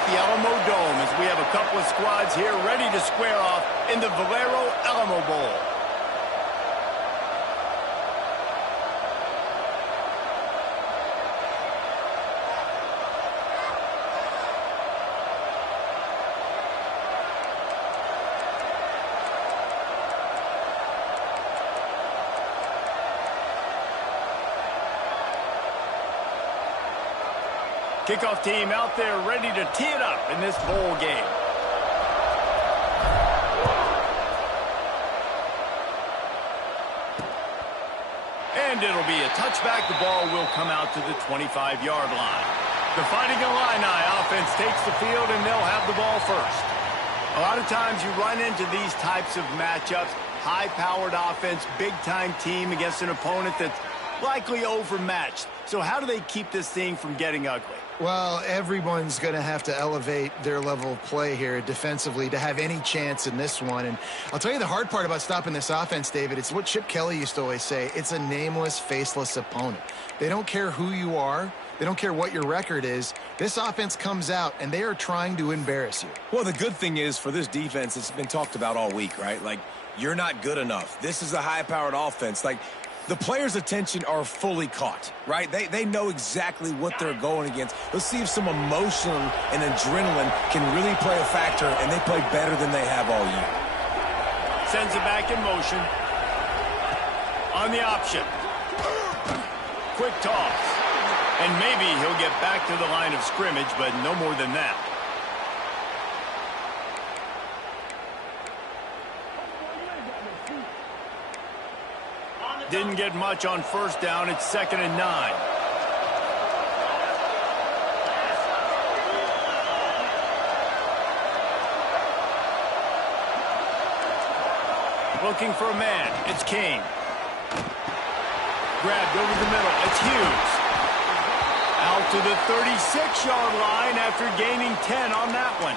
at the Alamo Dome as we have a couple of squads here ready to square off in the Valero Alamo Bowl. Kickoff team out there ready to tee it up in this bowl game. And it'll be a touchback. The ball will come out to the 25-yard line. The Fighting Illini offense takes the field, and they'll have the ball first. A lot of times you run into these types of matchups. High-powered offense, big-time team against an opponent that's likely overmatched. So how do they keep this thing from getting ugly? Well, everyone's going to have to elevate their level of play here defensively to have any chance in this one. And I'll tell you the hard part about stopping this offense, David, it's what Chip Kelly used to always say. It's a nameless, faceless opponent. They don't care who you are. They don't care what your record is. This offense comes out, and they are trying to embarrass you. Well, the good thing is for this defense, it's been talked about all week, right? Like, you're not good enough. This is a high-powered offense. Like, the players' attention are fully caught, right? They know exactly what they're going against. Let's see if some emotion and adrenaline can really play a factor, and they play better than they have all year. Sends it back in motion. On the option. Quick toss. And maybe he'll get back to the line of scrimmage, but no more than that. Didn't get much on first down. It's 2nd and 9. Looking for a man. It's King. Grabbed over the middle. It's Hughes. Out to the 36-yard line after gaining 10 on that one.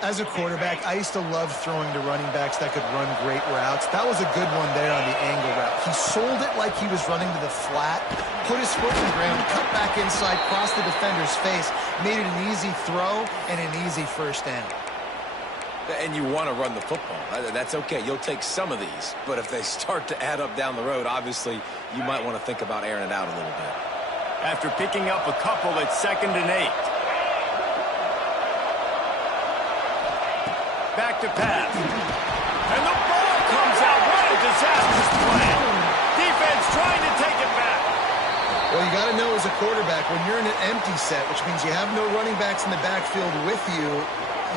As a quarterback, I used to love throwing to running backs that could run great routes. That was a good one there on the angle route. He sold it like he was running to the flat, put his foot in the ground, cut back inside, crossed the defender's face, made it an easy throw and an easy first down. And you want to run the football. That's okay. You'll take some of these. But if they start to add up down the road, obviously, you might want to think about airing it out a little bit. After picking up a couple, it's 2nd and 8. Back to pass. And the ball comes out. What a disastrous play. Defense trying to take it back. Well, you got to know as a quarterback, when you're in an empty set, which means you have no running backs in the backfield with you,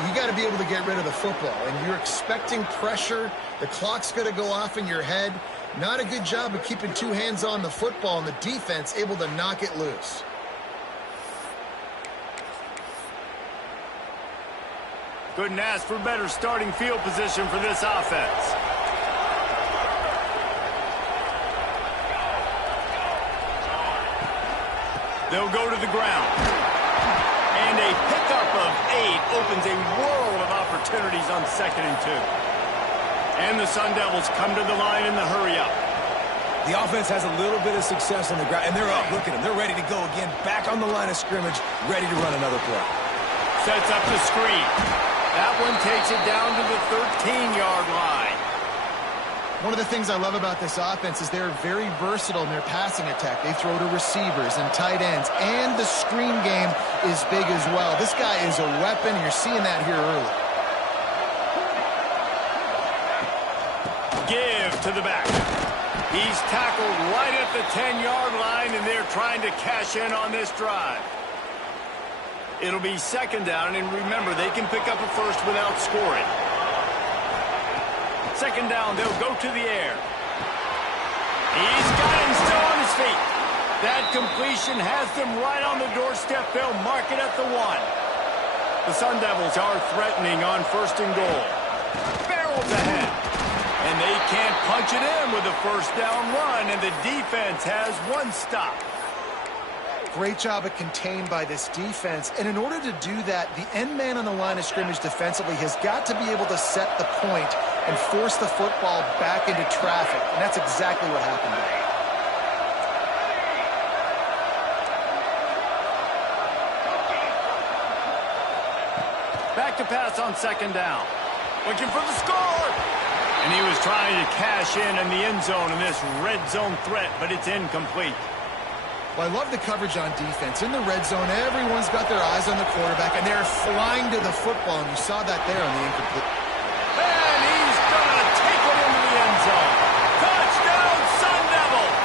you got to be able to get rid of the football. And you're expecting pressure. The clock's going to go off in your head. Not a good job of keeping two hands on the football, and the defense able to knock it loose. Couldn't ask for better starting field position for this offense. They'll go to the ground. And a pickup of 8 opens a world of opportunities on 2nd and 2. And the Sun Devils come to the line in the hurry-up. The offense has a little bit of success on the ground, and they're up. Look at them. They're ready to go again, back on the line of scrimmage, ready to run another play. Sets up the screen. That one takes it down to the 13-yard line. One of the things I love about this offense is they're very versatile in their passing attack. They throw to receivers and tight ends, and the screen game is big as well. This guy is a weapon. You're seeing that here early. Give to the back. He's tackled right at the 10-yard line, and they're trying to cash in on this drive. It'll be 2nd down, and remember, they can pick up a first without scoring. 2nd down, they'll go to the air. He's got him still on his feet. That completion has them right on the doorstep. They'll mark it at the 1. The Sun Devils are threatening on 1st and goal. Barrels ahead. And they can't punch it in with a 1st down run, and the defense has 1 stop. Great job of contained by this defense. And in order to do that, the end man on the line of scrimmage defensively has got to be able to set the point and force the football back into traffic. And that's exactly what happened there. Back to pass on second down. Looking for the score. And he was trying to cash in the end zone in this red zone threat, but it's incomplete. Well, I love the coverage on defense. In the red zone, everyone's got their eyes on the quarterback, and they're flying to the football, and you saw that there on the incomplete. And he's going to take it into the end zone. Touchdown, Sun Devils!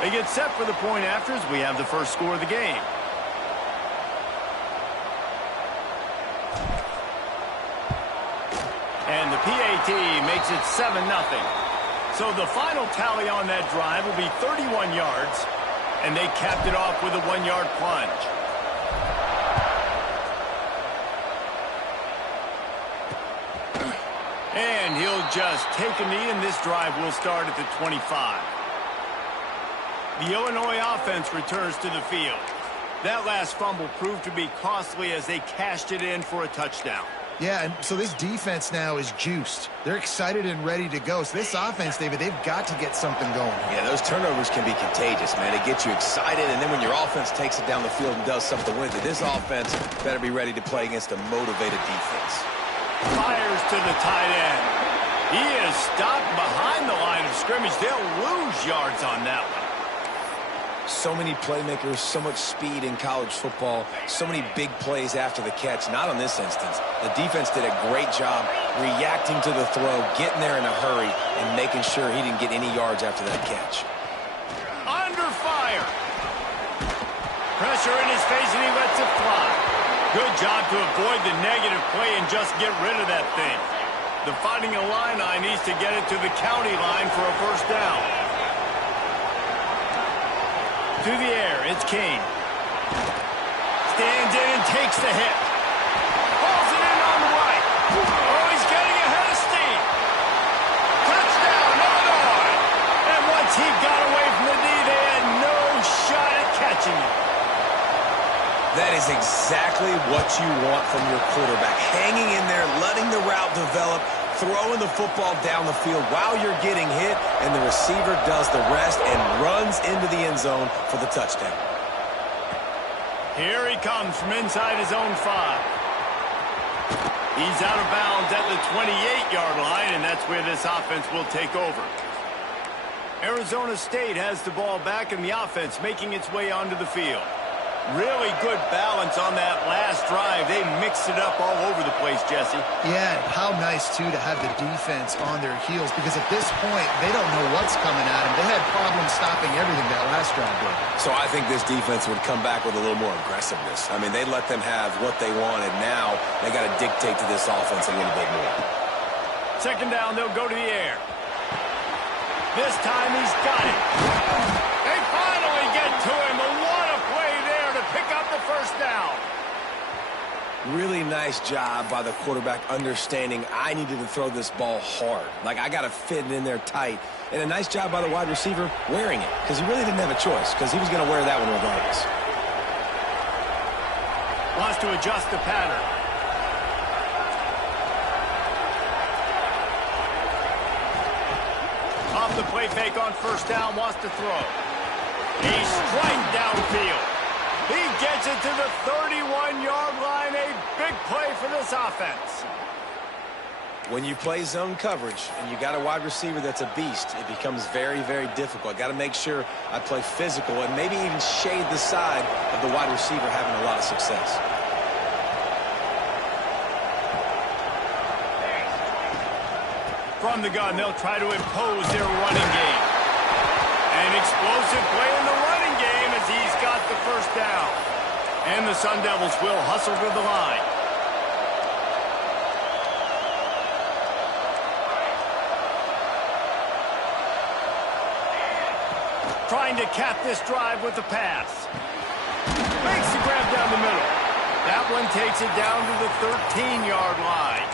They get set for the point afters. We have the first score of the game. And the PAT makes it 7-0. So the final tally on that drive will be 31 yards, and they capped it off with a 1-yard plunge. And he'll just take a knee, and this drive will start at the 25. The Illinois offense returns to the field. That last fumble proved to be costly as they cashed it in for a touchdown. Yeah, and so this defense now is juiced. They're excited and ready to go. So this offense, David, they've got to get something going. Yeah, those turnovers can be contagious, man. It gets you excited, and then when your offense takes it down the field and does something with it, this offense better be ready to play against a motivated defense. Fires to the tight end. He is stopped behind the line of scrimmage. They'll lose yards on that one. So many playmakers, so much speed in college football, so many big plays after the catch. Not on this instance. The defense did a great job reacting to the throw, getting there in a hurry, and making sure he didn't get any yards after that catch. Under fire. Pressure in his face, and he lets it fly. Good job to avoid the negative play and just get rid of that thing. The Fighting Illini needs to get it to the county line for a first down. To the air, it's Kane. Stands in and takes the hit. Pulls it in on the right. Oh, he's getting ahead of steam. Touchdown, Illinois. And once he got away from the D, they had no shot at catching him. That is exactly what you want from your quarterback. Hanging in there, letting the route develop, throwing the football down the field while you're getting hit, and the receiver does the rest and runs into the end zone for the touchdown. Here he comes from inside his own 5. He's out of bounds at the 28-yard line, and that's where this offense will take over. Arizona State has the ball back, and the offense making its way onto the field. Really good balance on that last drive. They mixed it up all over the place, Jesse. Yeah, and how nice, too, to have the defense on their heels, because at this point, they don't know what's coming at them. They had problems stopping everything that last drive did. So I think this defense would come back with a little more aggressiveness. I mean, they let them have what they wanted. Now they got to dictate to this offense a little bit more. Second down, they'll go to the air. This time he's got it. They finally get to him. What a play there to pick up the first down. Really nice job by the quarterback understanding I needed to throw this ball hard. Like, I got to fit it in there tight. And a nice job by the wide receiver wearing it, because he really didn't have a choice, because he was going to wear that one regardless. Wants to adjust the pattern. Off the play fake on first down, wants to throw. A strike downfield. He gets it to the 31-yard line. A big play for this offense. When you play zone coverage and you got a wide receiver that's a beast, it becomes very, very difficult. Got to make sure I play physical and maybe even shade the side of the wide receiver having a lot of success. From the gun, they'll try to impose their running game. An explosive play in the running game as he's got the first down. And the Sun Devils will hustle to the line. Trying to cap this drive with the pass. Makes the grab down the middle. That one takes it down to the 13-yard line.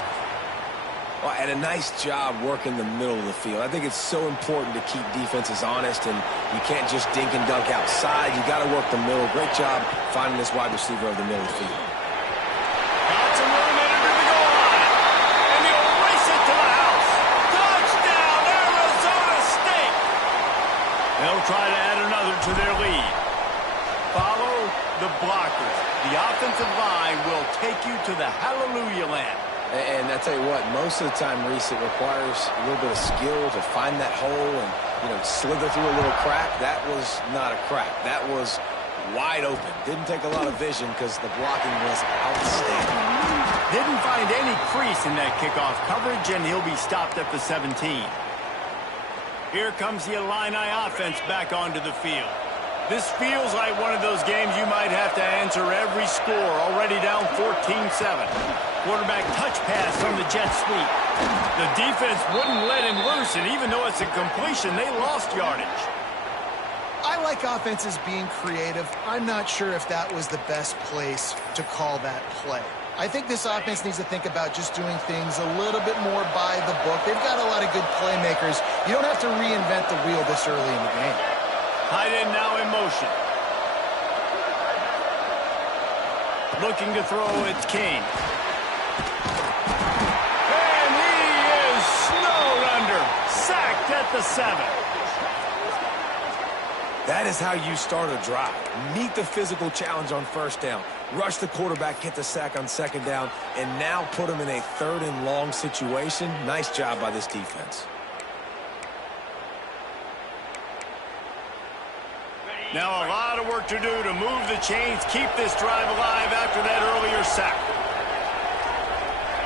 Well, and a nice job working the middle of the field. I think it's so important to keep defenses honest, and you can't just dink and dunk outside. You got to work the middle. Great job finding this wide receiver over the middle of the field. Got some room in it to the goal line. And he'll race it to the house. Touchdown, Arizona State. They'll try to add another to their lead. follow the blockers. The offensive line will take you to the hallelujah land. And I tell you what, most of the time, Reese, it requires a little bit of skill to find that hole and, slither through a little crack. That was not a crack. That was wide open. Didn't take a lot of vision because the blocking was outstanding. Didn't find any crease in that kickoff coverage, and he'll be stopped at the 17. Here comes the Illini offense back onto the field. This feels like one of those games you might have to answer every score. Already down 14-7. Quarterback touch pass from the jet sweep. The defense wouldn't let him loose, and even though it's a completion, they lost yardage. I like offenses being creative. I'm not sure if that was the best place to call that play. I think this offense needs to think about just doing things a little bit more by the book. They've got a lot of good playmakers. You don't have to reinvent the wheel this early in the game. Tight end now in motion. Looking to throw, it's King. And he is snowed under. Sacked at the 7. That is how you start a drive. Meet the physical challenge on first down. Rush the quarterback, get the sack on second down, and now put him in a 3rd and long situation. Nice job by this defense. Now a lot of work to do to move the chains, keep this drive alive after that earlier sack.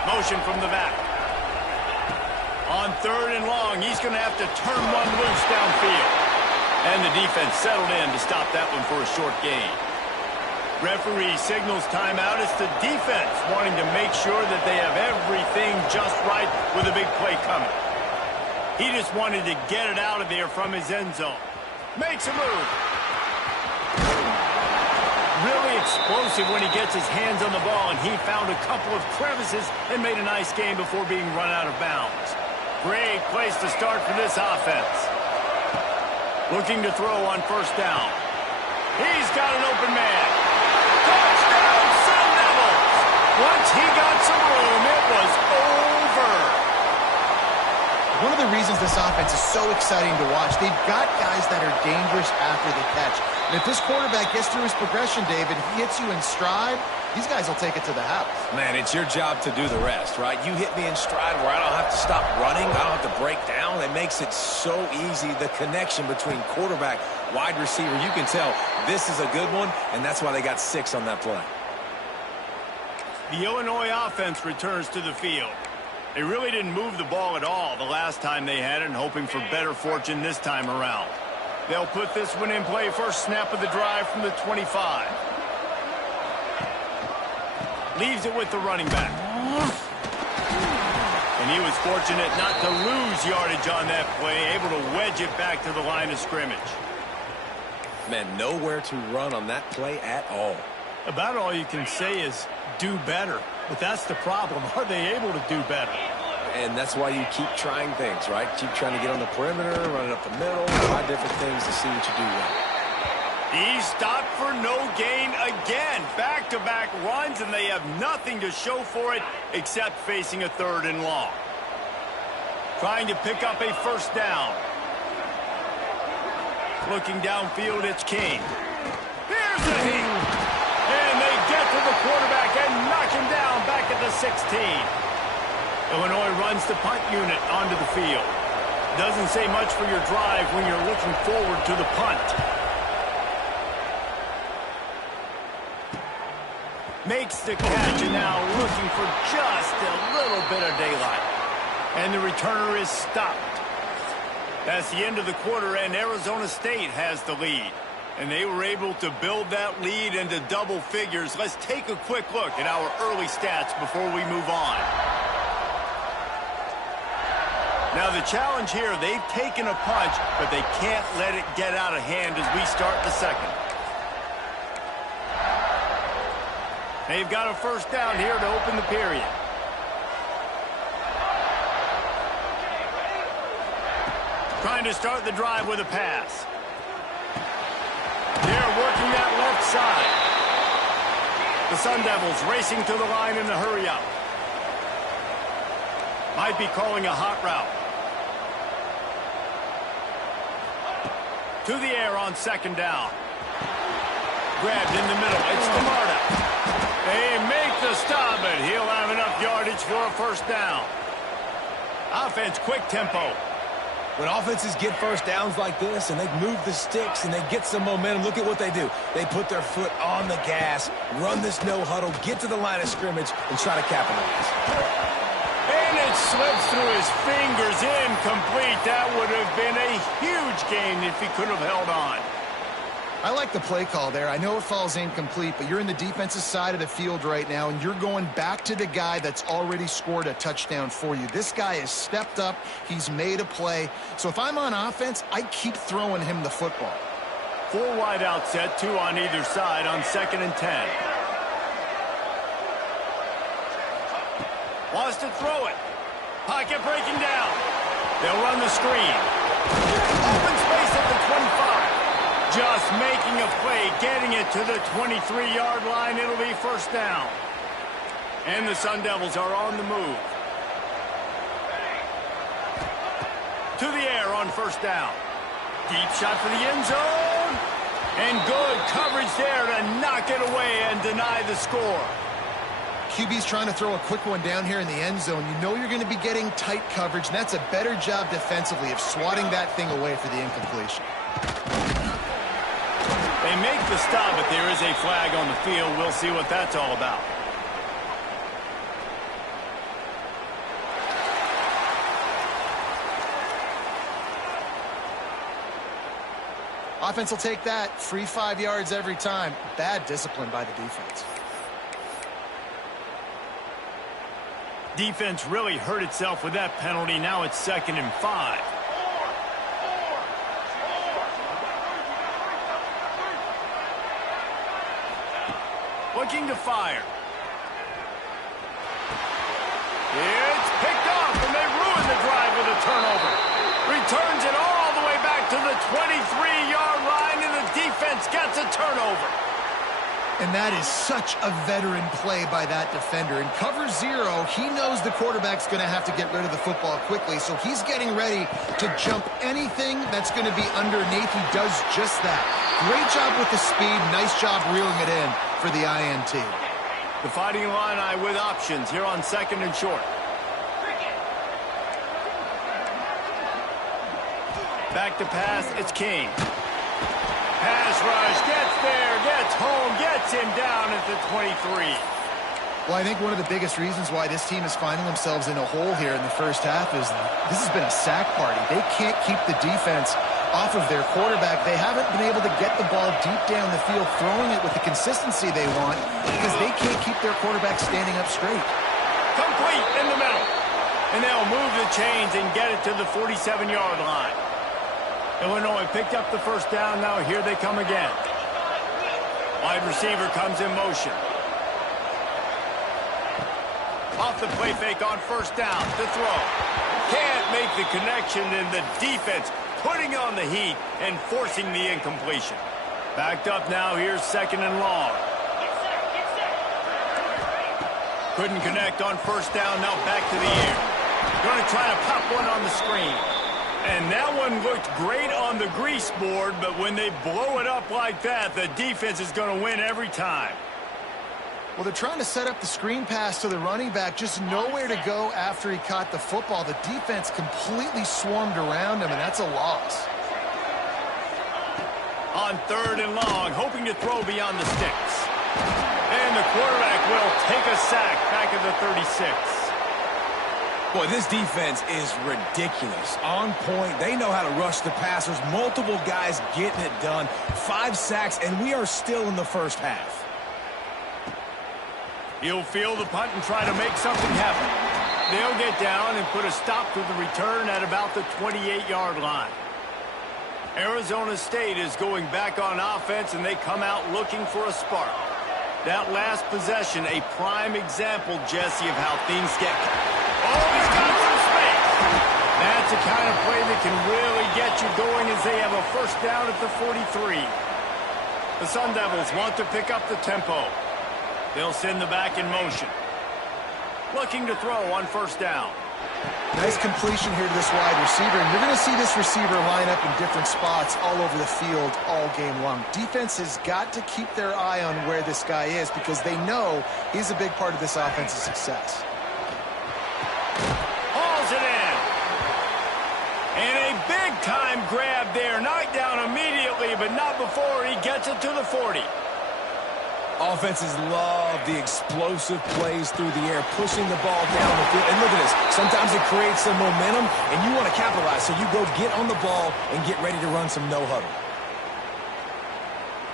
Motion from the back. On 3rd and long, he's going to have to turn one loose downfield. And the defense settled in to stop that one for a short gain. Referee signals timeout. It's the defense wanting to make sure that they have everything just right with a big play coming. He just wanted to get it out of there from his end zone. Makes a move. Really explosive when he gets his hands on the ball, and he found a couple of crevices and made a nice game before being run out of bounds. Great place to start for this offense. Looking to throw on first down. He's got an open man. Touchdown, Sun Devils! Once he got some room, it was over. One of the reasons this offense is so exciting to watch, they've got guys that are dangerous after the catch. And if this quarterback gets through his progression, David, he hits you in stride, these guys will take it to the house. Man, it's your job to do the rest, right? You hit me in stride where I don't have to stop running. I don't have to break down. It makes it so easy. The connection between quarterback, wide receiver, you can tell this is a good one, and that's why they got 6 on that play. The Illinois offense returns to the field. They really didn't move the ball at all the last time they had it, and hoping for better fortune this time around. They'll put this one in play first snap of the drive from the 25. Leaves it with the running back. And he was fortunate not to lose yardage on that play, able to wedge it back to the line of scrimmage. Man, nowhere to run on that play at all. About all you can say is do better. But that's the problem. Are they able to do better? And that's why you keep trying things, right? Keep trying to get on the perimeter, run it up the middle, try different things to see what you do well. He stopped for no gain again. Back-to-back runs, and they have nothing to show for it except facing a 3rd and long. Trying to pick up a first down. Looking downfield, it's King. Here's a heat. And they get to the quarterback and knock him down back at the 16. Illinois runs the punt unit onto the field. Doesn't say much for your drive when you're looking forward to the punt. Makes the catch, and now looking for just a little bit of daylight. And the returner is stopped. That's the end of the quarter, and Arizona State has the lead. And they were able to build that lead into double figures. Let's take a quick look at our early stats before we move on. Now the challenge here, they've taken a punch, but they can't let it get out of hand as we start the second. They've got a first down here to open the period. Trying to start the drive with a pass. They're working that left side. The Sun Devils racing to the line in the hurry-up. Might be calling a hot route. To the air on second down. Grabbed in the middle. It's DeMarta. They make the stop, but he'll have enough yardage for a first down. Offense, quick tempo. When offenses get first downs like this and they move the sticks and they get some momentum, look at what they do. They put their foot on the gas, run this no huddle, get to the line of scrimmage, and try to capitalize. And it slips through his fingers, incomplete. That would have been a huge gain if he could have held on. I like the play call there. I know it falls incomplete, but you're in the defensive side of the field right now, and you're going back to the guy that's already scored a touchdown for you. This guy has stepped up. He's made a play. So if I'm on offense, I keep throwing him the football. 4 wide out set, 2 on either side on 2nd and 10. Wants to throw it. Pocket breaking down. They'll run the screen. Open space at the 25. Just making a play, getting it to the 23-yard line. It'll be first down. And the Sun Devils are on the move. To the air on first down. Deep shot for the end zone. And good coverage there to knock it away and deny the score. QB's trying to throw a quick one down here in the end zone. You know you're going to be getting tight coverage, and that's a better job defensively of swatting that thing away for the incompletion. They make the stop, but there is a flag on the field. We'll see what that's all about. Offense will take that. Free 5 yards every time. Bad discipline by the defense. Defense really hurt itself with that penalty. Now it's 2nd and 5. Looking to fire. It's picked off, and they ruin the drive with a turnover. Returns it all the way back to the 23-yard line, and the defense gets a turnover. And that is such a veteran play by that defender. In cover 0, he knows the quarterback's going to have to get rid of the football quickly, so he's getting ready to jump anything that's going to be underneath. He does just that. Great job with the speed. Nice job reeling it in for the INT. The Fighting Illini with options here on 2nd and short. Back to pass, it's King. Pass rush, gets there, gets home, gets him down at the 23. Well, I think one of the biggest reasons why this team is finding themselves in a hole here in the first half is this has been a sack party. They can't keep the defense off of their quarterback. They haven't been able to get the ball deep down the field, throwing it with the consistency they want because they can't keep their quarterback standing up straight. Complete in the middle. And they'll move the chains and get it to the 47-yard line. Illinois picked up the first down. Now here they come again. Wide receiver comes in motion. Off the play fake on first down to throw. Can't make the connection, and the defense putting on the heat and forcing the incompletion. Backed up now. Here's 2nd and long. Couldn't connect on first down. Now back to the air. Going to try to pop one on the screen. And that one looked great on the grease board, but when they blow it up like that, the defense is going to win every time. Well, they're trying to set up the screen pass to the running back, just nowhere to go after he caught the football. The defense completely swarmed around him, and that's a loss. On 3rd and long, hoping to throw beyond the sticks. And the quarterback will take a sack back at the 36. Boy, this defense is ridiculous. On point. They know how to rush the passers. Multiple guys getting it done. 5 sacks, and we are still in the first half. He'll field the punt and try to make something happen. They'll get down and put a stop to the return at about the 28-yard line. Arizona State is going back on offense, and they come out looking for a spark. That last possession, a prime example, Jesse, of how things get. Oh, he's got some space. That's the kind of play that can really get you going as they have a first down at the 43. The Sun Devils want to pick up the tempo. They'll send the back in motion. Looking to throw on first down. Nice completion here to this wide receiver, and you're going to see this receiver line up in different spots all over the field all game long. Defense has got to keep their eye on where this guy is because they know he's a big part of this offense's success. Hauls it in. And a big-time grab there. Knocked down immediately, but not before he gets it to the 40. Offenses love the explosive plays through the air, pushing the ball down the field. And look at this. Sometimes it creates some momentum, and you want to capitalize. So you go get on the ball and get ready to run some no-huddle.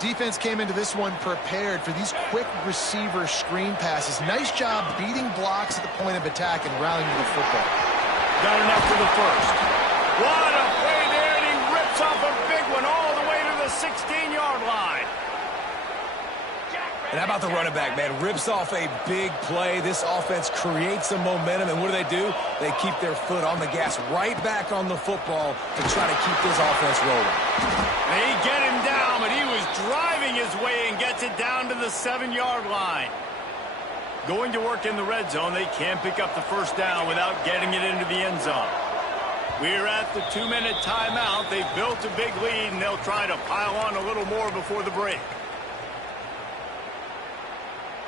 Defense came into this one prepared for these quick receiver screen passes. Nice job beating blocks at the point of attack and rallying to the football. Got enough for the first. What a play there, and he rips off a big one all the way to the 16-yard line. And how about the running back, man? Rips off a big play. This offense creates some momentum, and what do? They keep their foot on the gas right back on the football to try to keep this offense rolling. They get him down, but he was driving his way and gets it down to the 7-yard line. Going to work in the red zone, they can't pick up the first down without getting it into the end zone. We're at the 2-minute timeout. They've built a big lead, and they'll try to pile on a little more before the break.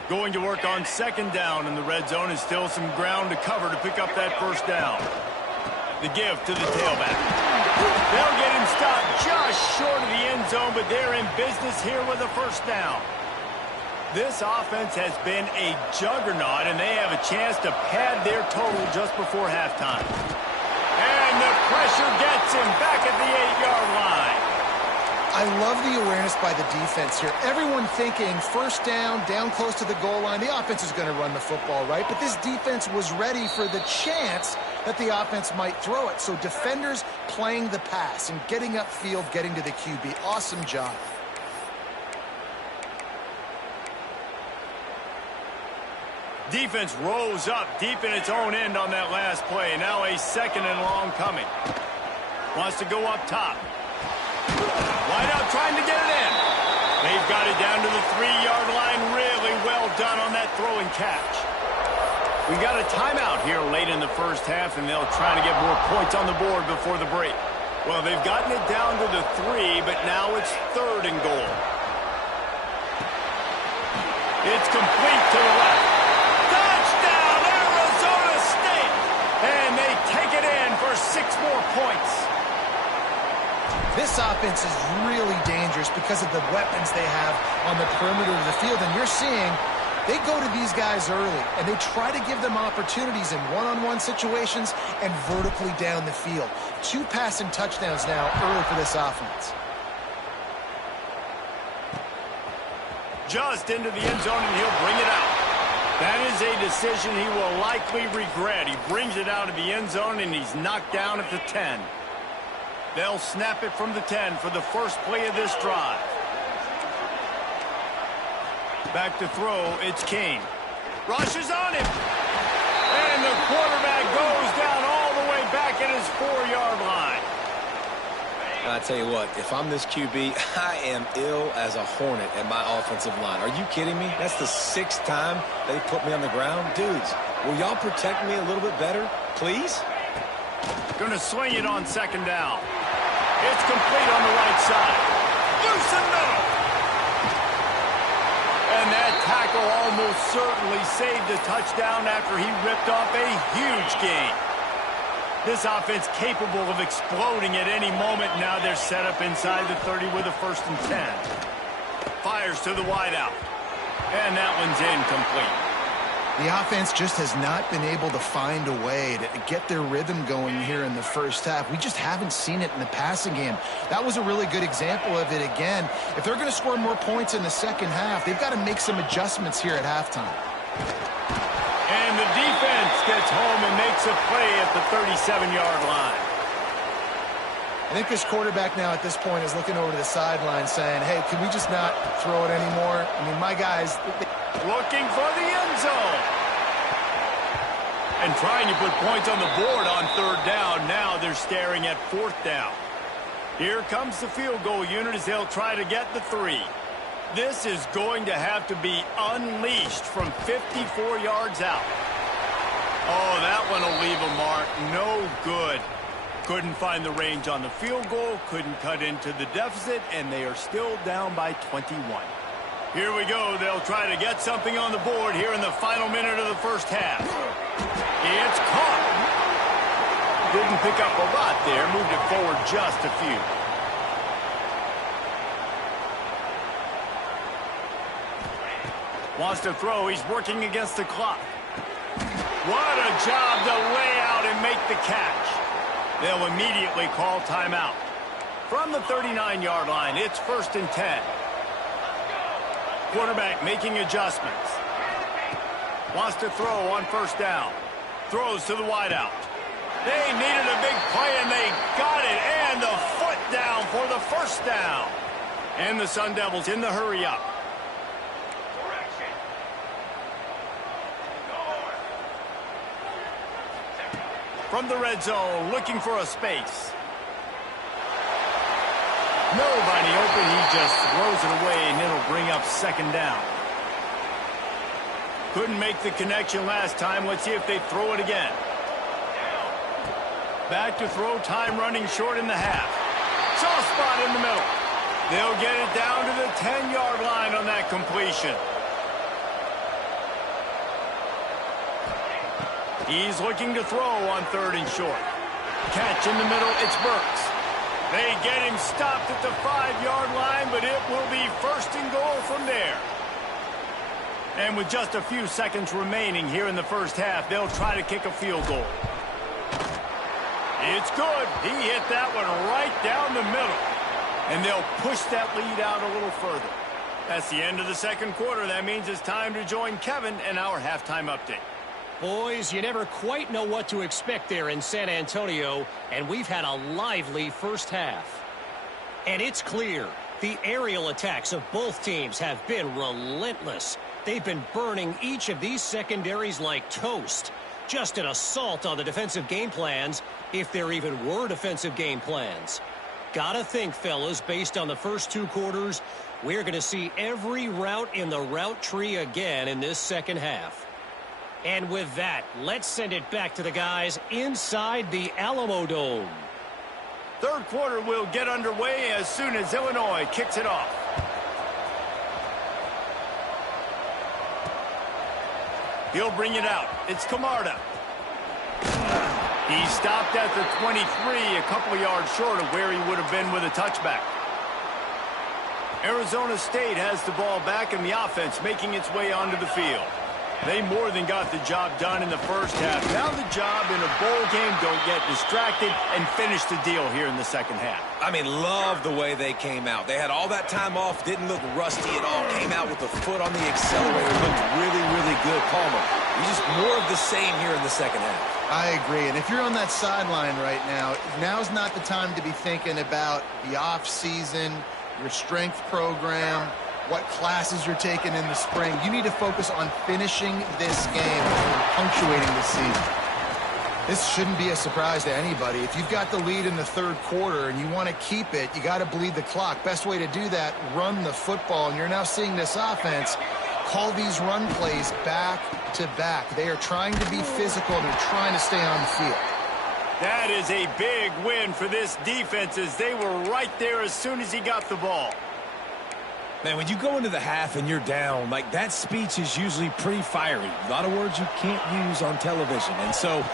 Going to work on second down in the red zone is still some ground to cover to pick up that first down. The give to the tailback. They'll get him stopped just short of the end zone, but they're in business here with a first down. This offense has been a juggernaut, and they have a chance to pad their total just before halftime. And the pressure gets him back at the 8-yard line. I love the awareness by the defense here. Everyone thinking first down close to the goal line. The offense is going to run the football, right? But this defense was ready for the chance that the offense might throw it. So defenders playing the pass and getting upfield, getting to the QB. Awesome job. Defense rose up deep in its own end on that last play. Now a second and long coming. Wants to go up top. Wide out trying to get it in. They've got it down to the 3-yard line. Really well done on that throw and catch. We got a timeout here late in the first half, and they'll try to get more points on the board before the break. Well, they've gotten it down to the 3, but now it's 3rd and goal. It's complete to the left. Touchdown, Arizona State! And they take it in for 6 more points. This offense is really dangerous because of the weapons they have on the perimeter of the field. And you're seeing they go to these guys early, and they try to give them opportunities in one-on-one situations and vertically down the field. 2 passing touchdowns now early for this offense. Just into the end zone, and he'll bring it out. That is a decision he will likely regret. He brings it out of the end zone, and he's knocked down at the 10. They'll snap it from the 10 for the first play of this drive. Back to throw, it's King. Rushes on him. And the quarterback goes down all the way back at his 4-yard line. I tell you what, if I'm this QB, I am ill as a hornet at my offensive line. Are you kidding me? That's the 6th time they put me on the ground. Dudes, will y'all protect me a little bit better, please? Going to swing it on second down. It's complete on the right side. Loose and middle. And that tackle almost certainly saved a touchdown after he ripped off a huge gain. This offense capable of exploding at any moment. Now they're set up inside the 30 with a 1st and 10. Fires to the wideout. And that one's incomplete. The offense just has not been able to find a way to get their rhythm going here in the first half. We just haven't seen it in the passing game. That was a really good example of it again. If they're going to score more points in the second half, they've got to make some adjustments here at halftime. And the defense gets home and makes a play at the 37-yard line. I think this quarterback now at this point is looking over to the sideline saying, hey, can we just not throw it anymore? I mean, my guys... Looking for the end zone. And trying to put points on the board on 3rd down. Now they're staring at 4th down. Here comes the field goal unit as they'll try to get the 3. This is going to have to be unleashed from 54 yards out. Oh, that one will leave a mark. No good. Couldn't find the range on the field goal, couldn't cut into the deficit, and they are still down by 21. Here we go. They'll try to get something on the board here in the final minute of the first half. It's caught. Didn't pick up a lot there. Moved it forward just a few. Wants to throw. He's working against the clock. What a job to lay out and make the catch. They'll immediately call timeout. From the 39-yard line, it's 1st and 10. Quarterback making adjustments. Wants to throw on 1st down. Throws to the wideout. They needed a big play, and they got it. And the foot down for the 1st down. And the Sun Devils in the hurry-up. From the red zone, looking for a space. Nobody open. He just throws it away, and it'll bring up 2nd down. Couldn't make the connection last time. Let's see if they throw it again. Back to throw. Time running short in the half. Soft spot in the middle. They'll get it down to the 10-yard line on that completion. He's looking to throw on 3rd and short. Catch in the middle. It's Burks. They get him stopped at the 5-yard line, but it will be 1st and goal from there. And with just a few seconds remaining here in the first half, they'll try to kick a field goal. It's good. He hit that one right down the middle. And they'll push that lead out a little further. That's the end of the 2nd quarter. That means it's time to join Kevin in our halftime update. Boys, you never quite know what to expect there in San Antonio, and we've had a lively first half. And it's clear, the aerial attacks of both teams have been relentless. They've been burning each of these secondaries like toast. Just an assault on the defensive game plans, if there even were defensive game plans. Gotta think, fellas, based on the first 2 quarters, we're going to see every route in the route tree again in this second half. And with that, let's send it back to the guys inside the Alamo Dome. 3rd quarter will get underway as soon as Illinois kicks it off. He'll bring it out. It's Camarda. He stopped at the 23, a couple of yards short of where he would have been with a touchback. Arizona State has the ball back in the offense, making its way onto the field. They more than got the job done in the first half. Now the job in a bowl game, don't get distracted and finish the deal here in the second half. I mean, love the way they came out. They had all that time off, didn't look rusty at all, came out with the foot on the accelerator, looked really, really good. Palmer, just more of the same here in the second half. I agree. And if you're on that sideline right now, now's not the time to be thinking about the off season, your strength program, what classes you're taking in the spring. You need to focus on finishing this game and punctuating this season. This shouldn't be a surprise to anybody. If you've got the lead in the 3rd quarter and you want to keep it, you got to bleed the clock. Best way to do that, run the football. And you're now seeing this offense call these run plays back to back. They are trying to be physical and they're trying to stay on the field. That is a big win for this defense as they were right there as soon as he got the ball. Man, when you go into the half and you're down, like that speech is usually pretty fiery. A lot of words you can't use on television. And so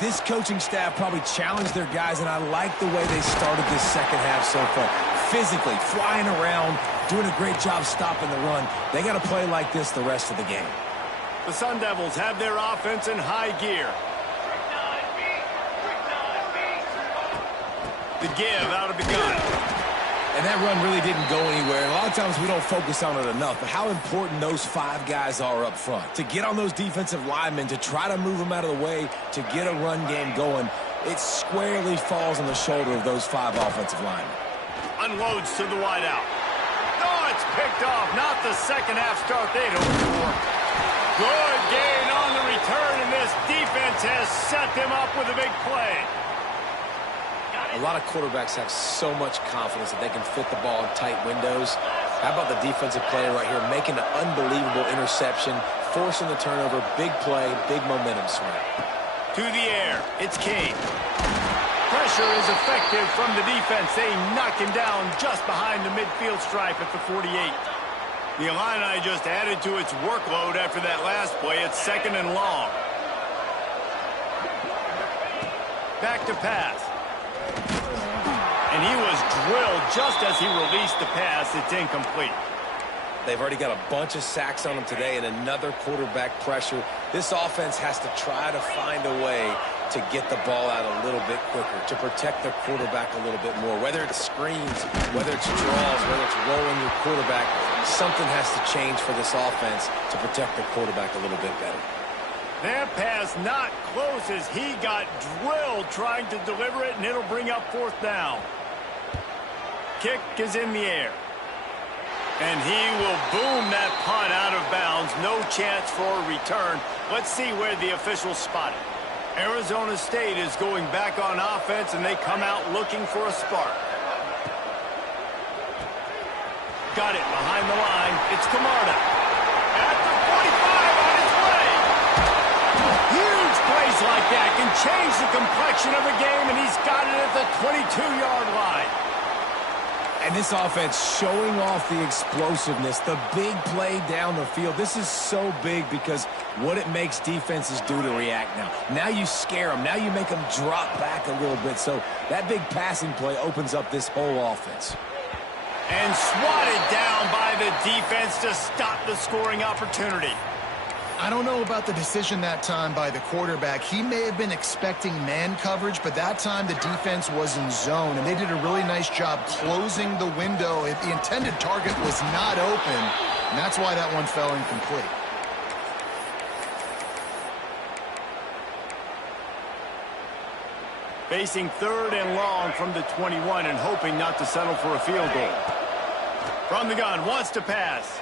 this coaching staff probably challenged their guys, and I like the way they started this second half so far. Physically, flying around, doing a great job stopping the run. They got to play like this the rest of the game. The Sun Devils have their offense in high gear. The give out of the gun. And that run really didn't go anywhere. And a lot of times we don't focus on it enough, but how important those 5 guys are up front. To get on those defensive linemen, to try to move them out of the way, to get a run game going, it squarely falls on the shoulder of those 5 offensive linemen. Unloads to the wideout. Oh, it's picked off. Not the second half start they'd hoped for. Good gain on the return, and this defense has set them up with a big play. A lot of quarterbacks have so much confidence that they can fit the ball in tight windows. How about the defensive player right here making an unbelievable interception, forcing the turnover, big play, big momentum swing. To the air. It's Kane. Pressure is effective from the defense. They knock him down just behind the midfield stripe at the 48. The Illini just added to its workload after that last play. It's 2nd and long. Back to pass. And he was drilled just as he released the pass. It's incomplete. They've already got a bunch of sacks on them today and another quarterback pressure. This offense has to try to find a way to get the ball out a little bit quicker, to protect their quarterback a little bit more. Whether it's screens, whether it's draws, whether it's rolling your quarterback, something has to change for this offense to protect their quarterback a little bit better. That pass not close as he got drilled trying to deliver it, and it'll bring up 4th down. Kick is in the air. And he will boom that punt out of bounds. No chance for a return. Let's see where the officials spot it. Arizona State is going back on offense, and they come out looking for a spark. Got it behind the line. It's Camarda. At the 45 on his way. Huge plays like that can change the complexion of a game, and he's got it at the 22-yard line. And this offense showing off the explosiveness, the big play down the field. This is so big because what it makes defenses do to react now. Now you scare them. Now you make them drop back a little bit. So that big passing play opens up this whole offense. And swatted down by the defense to stop the scoring opportunity. I don't know about the decision that time by the quarterback. He may have been expecting man coverage, but that time the defense was in zone, and they did a really nice job closing the window. The intended target was not open, and that's why that one fell incomplete. Facing 3rd and long from the 21 and hoping not to settle for a field goal. From the gun, wants to pass.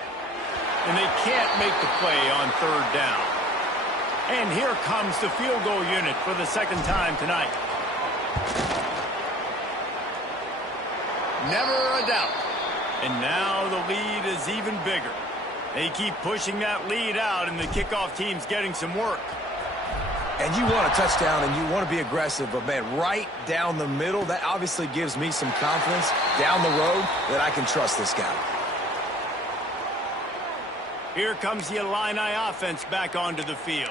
And they can't make the play on 3rd down. And here comes the field goal unit for the 2nd time tonight. Never a doubt. And now the lead is even bigger. They keep pushing that lead out, and the kickoff team's getting some work. And you want a touchdown, and you want to be aggressive, but, man, right down the middle, that obviously gives me some confidence down the road that I can trust this guy. Here comes the Illini offense back onto the field.